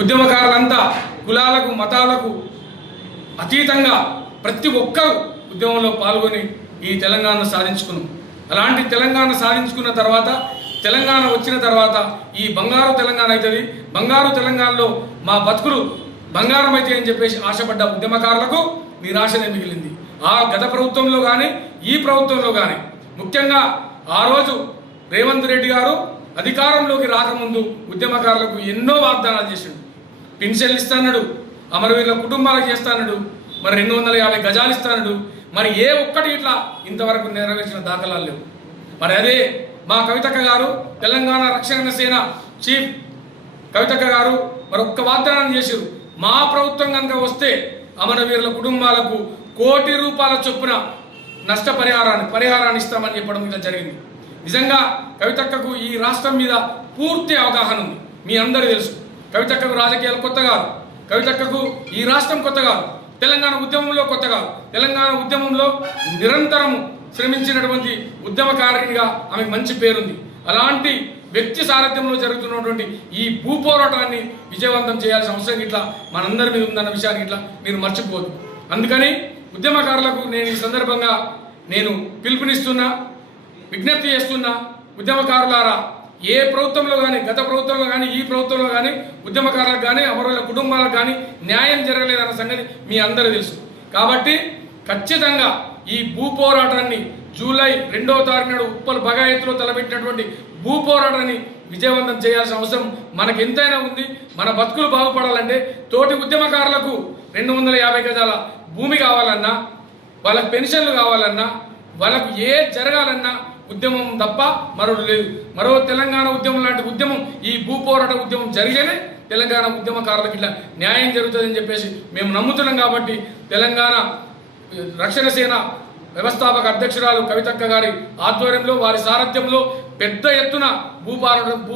ఉద్యమకారులంతా కులాలకు మతాలకు అతీతంగా ప్రతి ఒక్కరూ ఉద్యమంలో పాల్గొని ఈ తెలంగాణను సాధించుకున్నాం. అలాంటి తెలంగాణ సాధించుకున్న తర్వాత తెలంగాణ వచ్చిన తర్వాత ఈ బంగారు తెలంగాణ అవుతుంది, బంగారు తెలంగాణలో మా బతుకులు బంగారం అయితే అని చెప్పేసి ఆశపడ్డ ఉద్యమకారులకు నిరాశనే మిగిలింది. ఆ గత ప్రభుత్వంలో కానీ ఈ ప్రభుత్వంలో కానీ ముఖ్యంగా ఆ రోజు రేవంత్ రెడ్డి గారు అధికారంలోకి రాకముందు ఉద్యమకారులకు ఎన్నో వాగ్దానాలు చేశాడు. పెన్షన్లు ఇస్తాడు, అమరవీరుల కుటుంబాలకు చేస్తాడు, మరి 250 గజాలు ఇస్తాడు. మరి ఏ ఒక్కటి ఇట్లా ఇంతవరకు నెరవేర్చిన దాఖలాలు లేవు. మరి అదే మా కవితక్క గారు తెలంగాణ రక్షణ సేన చీఫ్ కవితక్క గారు మరి ఒక్క వాగ్దానం చేశారు. మా ప్రభుత్వం కనుక వస్తే అమరవీరుల కుటుంబాలకు ₹1 కోటి చొప్పున పరిహారాన్ని ఇస్తామని చెప్పడం ఇలా జరిగింది. నిజంగా కవితక్కకు ఈ రాష్ట్రం మీద పూర్తి అవగాహన ఉంది. మీ అందరూ తెలుసు, కవితక్కకు రాజకీయాలు కొత్త కాదు, కవితక్కకు ఈ రాష్ట్రం కొత్త కాదు, తెలంగాణ ఉద్యమంలో కొత్త కాదు. తెలంగాణ ఉద్యమంలో నిరంతరం శ్రమించినటువంటి ఉద్యమకారిణిగా ఆమెకు మంచి పేరుంది. అలాంటి వ్యక్తి సారథ్యంలో జరుగుతున్నటువంటి ఈ భూ పోరాటాన్ని విజయవంతం చేయాల్సిన అవసరం ఇట్లా మనందరి మీద ఉందన్న విషయాన్ని ఇట్లా మీరు మర్చిపోదు. అందుకని ఉద్యమకారులకు నేను ఈ సందర్భంగా పిలుపునిస్తున్నా, విజ్ఞప్తి చేస్తున్నా. ఉద్యమకారులారా, ఏ ప్రభుత్వంలో కానీ గత ప్రభుత్వంలో కానీ ఈ ప్రభుత్వంలో కానీ ఉద్యమకారులకు కానీ అమరుల కుటుంబాలకు కానీ న్యాయం జరగలేదన్న సంగతి మీ అందరూ తెలుసు. కాబట్టి ఖచ్చితంగా ఈ భూ పోరాటాన్ని జూలై 2వ తారీఖు నాడు ఉప్పల్ బగాయత్లో తలపెట్టినటువంటి భూ పోరాటాన్ని విజయవంతం చేయాల్సిన అవసరం మనకు ఎంతైనా ఉంది. మన బతుకులు బాగుపడాలంటే తోటి ఉద్యమకారులకు 250 గజాల భూమి కావాలన్నా, వాళ్ళకు పెన్షన్లు కావాలన్నా, వాళ్ళకు ఏ జరగాలన్నా ఉద్యమం తప్ప మరొకటి లేదు. మరో తెలంగాణ ఉద్యమం లాంటి ఉద్యమం ఈ భూ పోరాట ఉద్యమం జరిగేనే తెలంగాణ ఉద్యమకారులకు ఇట్లా న్యాయం జరుగుతుందని చెప్పేసి మేము నమ్ముతున్నాం. కాబట్టి తెలంగాణ రక్షణ సేన వ్యవస్థాపక అధ్యక్షురాలు కవితక్క గారి ఆధ్వర్యంలో వారి సారథ్యంలో పెద్ద ఎత్తున భూ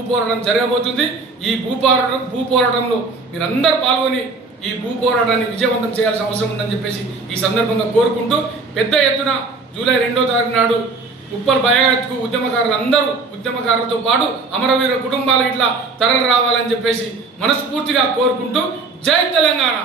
పోరాటం జరగబోతుంది. ఈ భూ పోరాటంలో మీరందరూ పాల్గొని ఈ భూ పోరాటాన్ని విజయవంతం చేయాల్సిన అవసరం ఉందని చెప్పేసి ఈ సందర్భంగా కోరుకుంటూ పెద్ద ఎత్తున జూలై 2వ తారీఖు నాడు ఉప్పల్ బయాత్కు ఉద్యమకారులతో పాటు అమరవీరుల కుటుంబాలు ఇట్లా తరలి రావాలని చెప్పేసి మనస్ఫూర్తిగా కోరుకుంటూ జై తెలంగాణ.